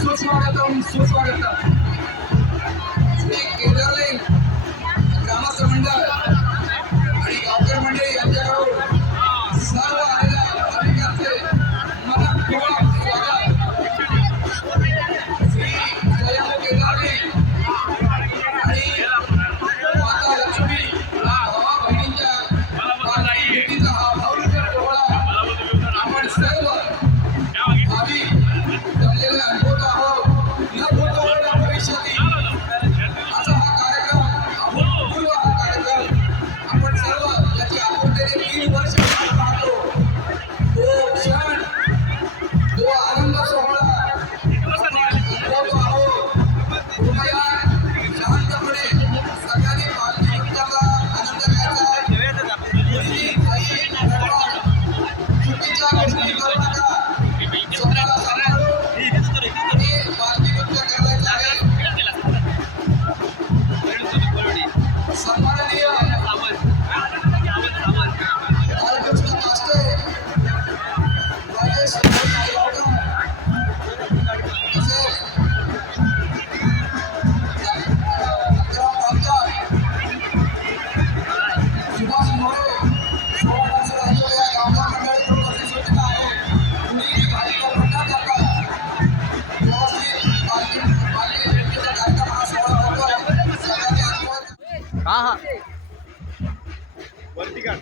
सुस्वागतम श्री केदारले ग्रामस्थ मंडळ आणि गावकर मंडळी यांच्याकडून सर्व आलेल्या भाविकांचे मनपूर्वक स्वागत। श्री जयंत केदारले आणि माता लक्ष्मी भावा बहिणींच्या भेटीचा हा भावनिक सोहळा आपण सर्व भाविक जमलेले अनुभव आहोत। न भूतकाळात भविष्यातील असा हा कार्यक्रम अभूतपूर्व हा कार्यक्रम आपण सर्व याची आपुलकीने 3 वर्ष पाहतो। तो क्षण तो आनंद सोहळा अनुभवतो आहोत। कृपया शांतपणे सगळ्यांनी पालखी उत्सवाचा आनंद घ्यायचा। कोणी काही चुकीच्या गोष्टी करू नका। स्वतःला सांभाळून पालखी नृत्य करायचं आहे। सन्माननीय बालकृष्ण काष्टे राजेश तसेच सुभाष मोरे सोळाचे राज्य या गावच्या मंडळीकडून अशी सूचना आहे। तुम्ही भाविक भंडार करता व्यवस्थित पालखी भेटीचा कार्यक्रम हा सोहळा होतो आहे। सगळ्यांनी अनुभव हा वरती काढ।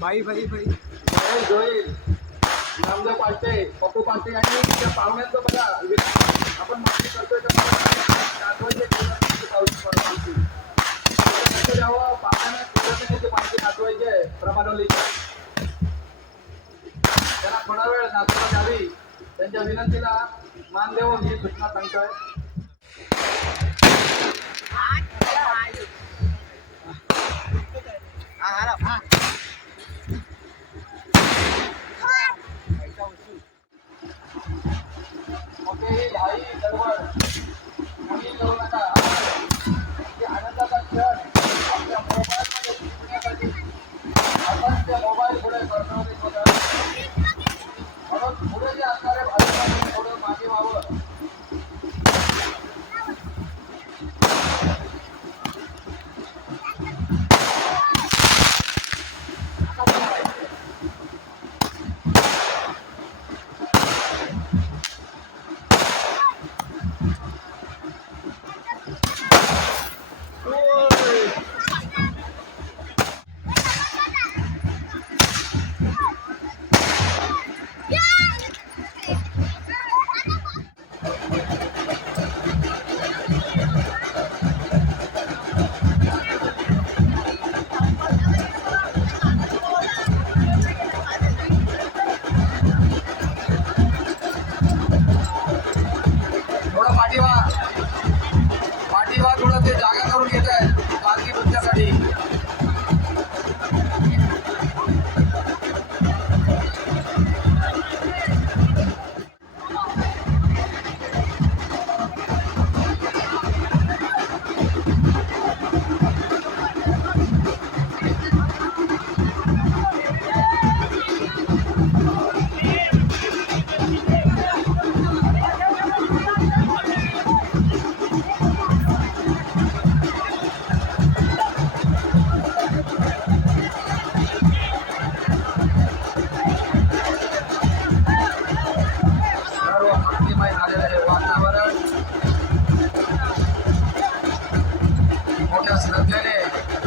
भाई भाई भाई जोईल नामदेव पालटे पप्पू पालटे आणि त्या पाहुण्यांचं बघा आपण मागणी करतोय तर नाचवायचे पालखी द्यावं। पाहुण्यांना पालखी नाचवायचे प्रमाणवलीच्या त्यांना थोडा वेळ नाचवला जावी त्यांच्या विनंतीला मान देऊन ही सूचना सांगतोय। कोणतेही घाई गडबड कोणी करू नका। आनंदाचा क्षण आपल्या मोबाईलमध्ये टिपण्यासाठी आपण त्या मोबाईल पुढे करण्यात होता म्हणून पुढे जे असणारे भाविकांनी थोडं मागे व्हावं। पाठीवा थोडं ते जागा करून घेत आहे पालखी नृत्यासाठी।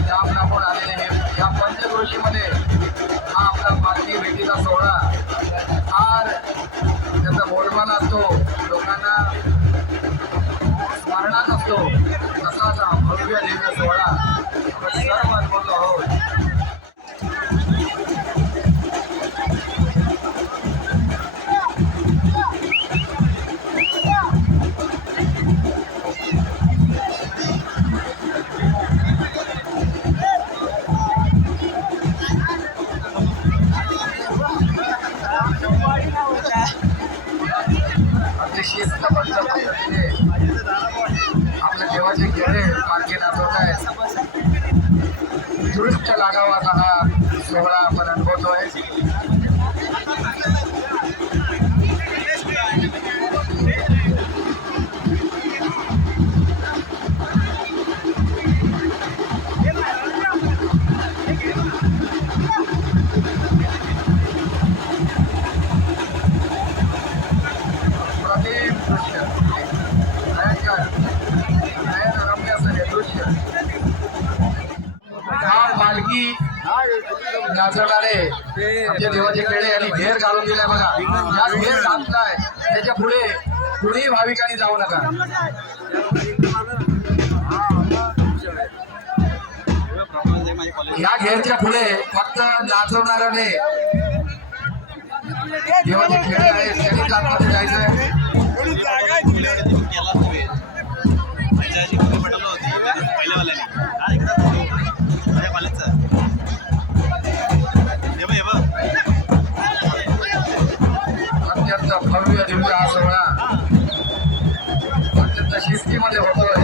जाम लांबून आलेले हे या पंचक्रोशीमध्ये हा आपला पालखी भेटीचा सोहळा फार त्याचा बोलबाला असतो, लोकांना स्मरणात असतो. तसाच हा भव्य दिव्य सोहळा आपण सर्व अनुभवतो आहोत. शिस्तबद्ध पद्धतीने आपल्या देवाचे खेळे पालखी नाचवत आहेत. दृष्ट लागावा असा हा सोहळा आपण अनुभवतोय. नाचवणारे आमच्या देवाचे खेळे आणि घेर घालून दिलाय बघा. या घेर घालताय त्याच्या पुढे कुणीही भाविकांनी जाऊ नका. या घेरच्या पुढे फक्त नाचवणाऱ्याने देवाचे खेळ आहेत त्यांनी जात जायचंय. अत्यंत भव्य दिव्य हा सोहळा अत्यंत शिस्तीमध्ये होतोय.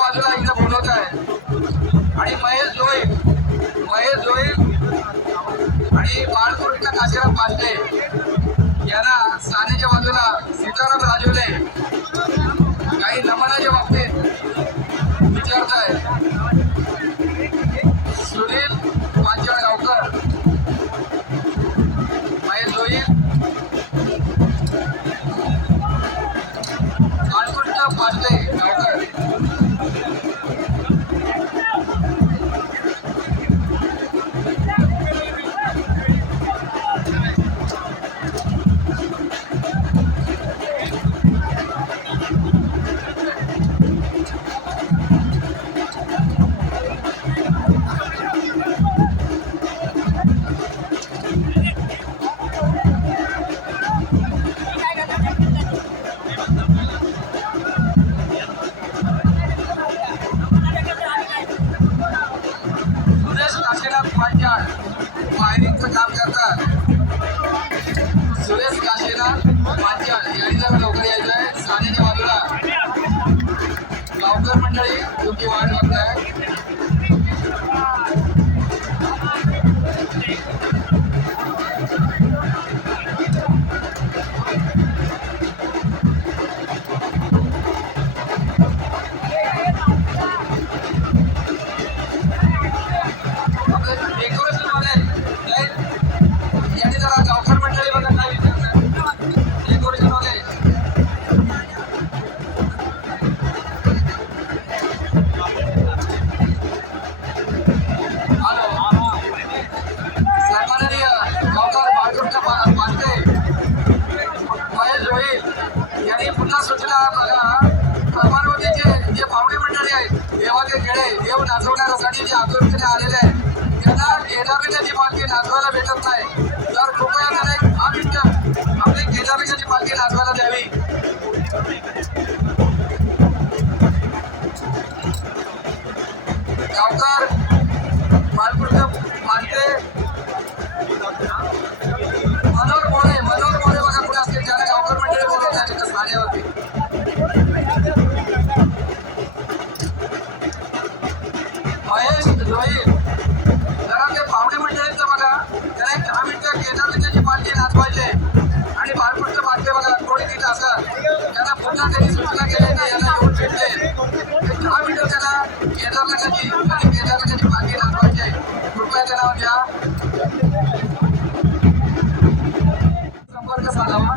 बाजूला इथं बोलवत आहे आणि महेश जोईल आणि बाळकृष्ण काशीराम पाटले यांना सानेच्या बाजूला सीताराम राजवले काही नमनाच्या बाबतीत विचारत आहे. सुनील पांचाळगावकर, महेश जोईल, बाळकृष्ण पाटले गावकर. केदारनाथाची पालखी नाचवायला भेटत नाही तर कृपया त्याला एक 10 मिनिटं आपली केदारनाथाची पालखी नाचवायला द्यावी. गावकर मालपूरचं मानते मनोहर मोरे बघा कुठे असतील ज्याला गावकर मंडळी बोलत आहे तिथं स्थानावरती. महेश जोई जरा ते पाहुणे मंडळींचं बघा त्याला एक 10 मिनिटं केदारनाथाची पालखी नाचवायची आणि बालपूरचं पालखी बघा थोडी तिथं असतात त्यांना पुन्हा त्यांनी सूचना केली की यांना येऊन भेटले 10 मिनिटं त्याला केदारनाथाची पालखी नाचवायची कृपया त्याला द्या. संपर्क साधावा.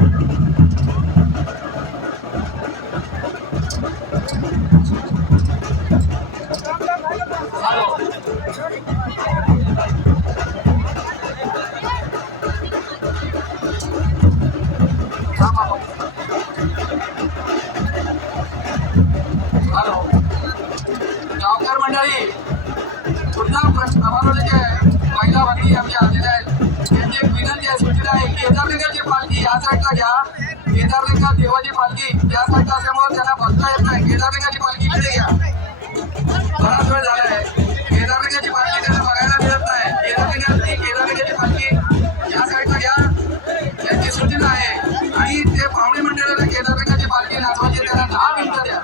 हॅलो गावकर मंडळी पुन्हा आम्हाला जे महिला भगिनी आमच्या आलेल्या आहेत त्यांची एक विनंती आहे सूचना आहे केदारनाथाची पालखी या साईडला घ्या. केदारनाथ देवाची पालखी त्या साईडला असल्यामुळे त्यांना बघता येत नाही. केदारनाथाची पालखी इकडे घ्या. बराच वेळ झाला आहे केदारनाथाची पालखी त्यांना बघायला मिळत नाही. केदारनाथाची पालखी या साईडला घ्या यांची सूचना आहे आणि ते पाहुणे मंडळाला केदारनाथाची पालखी नाचवायची त्यांना 10 मिनिटं द्या.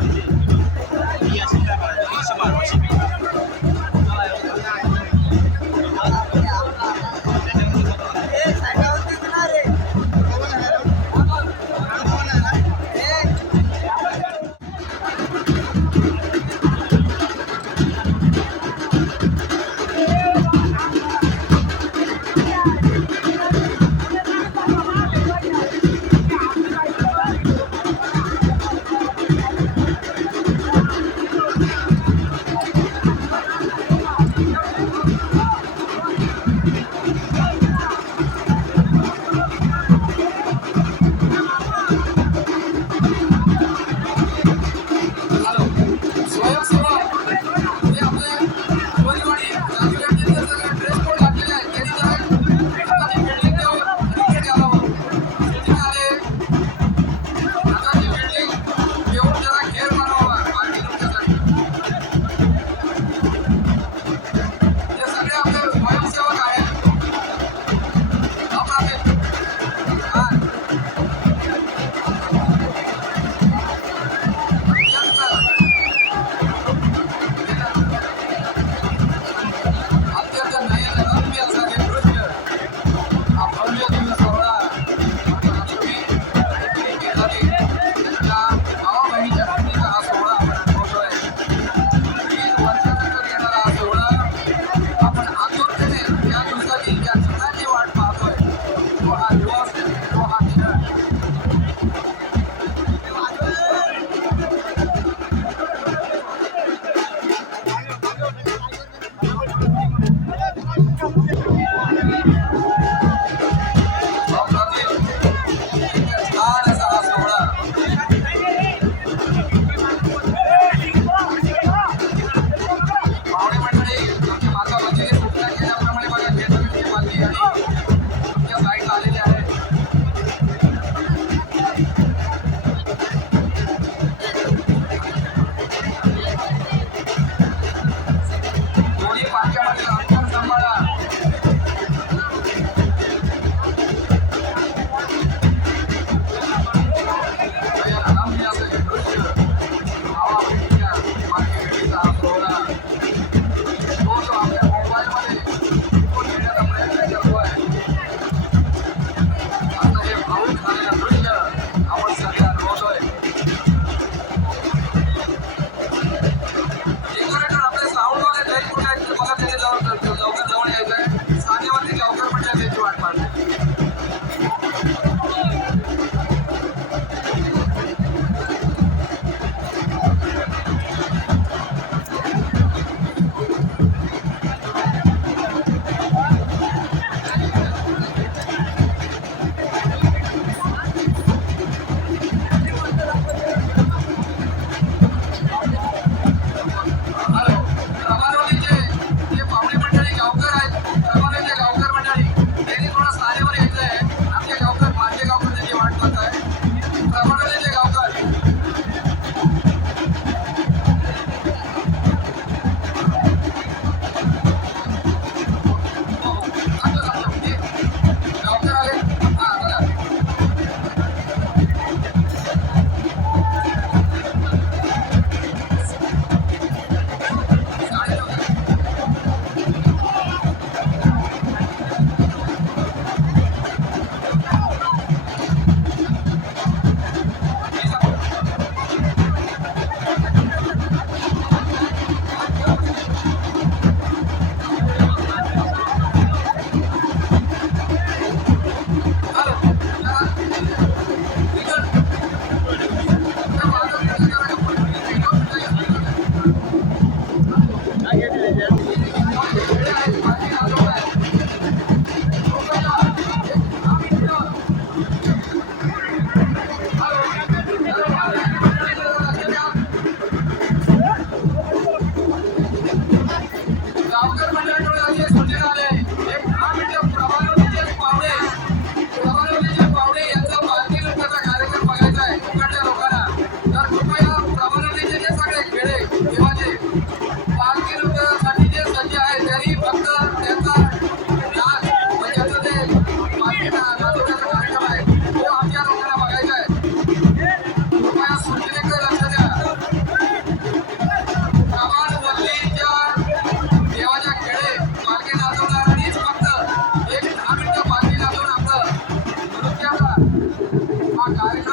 हा कार्यक्रम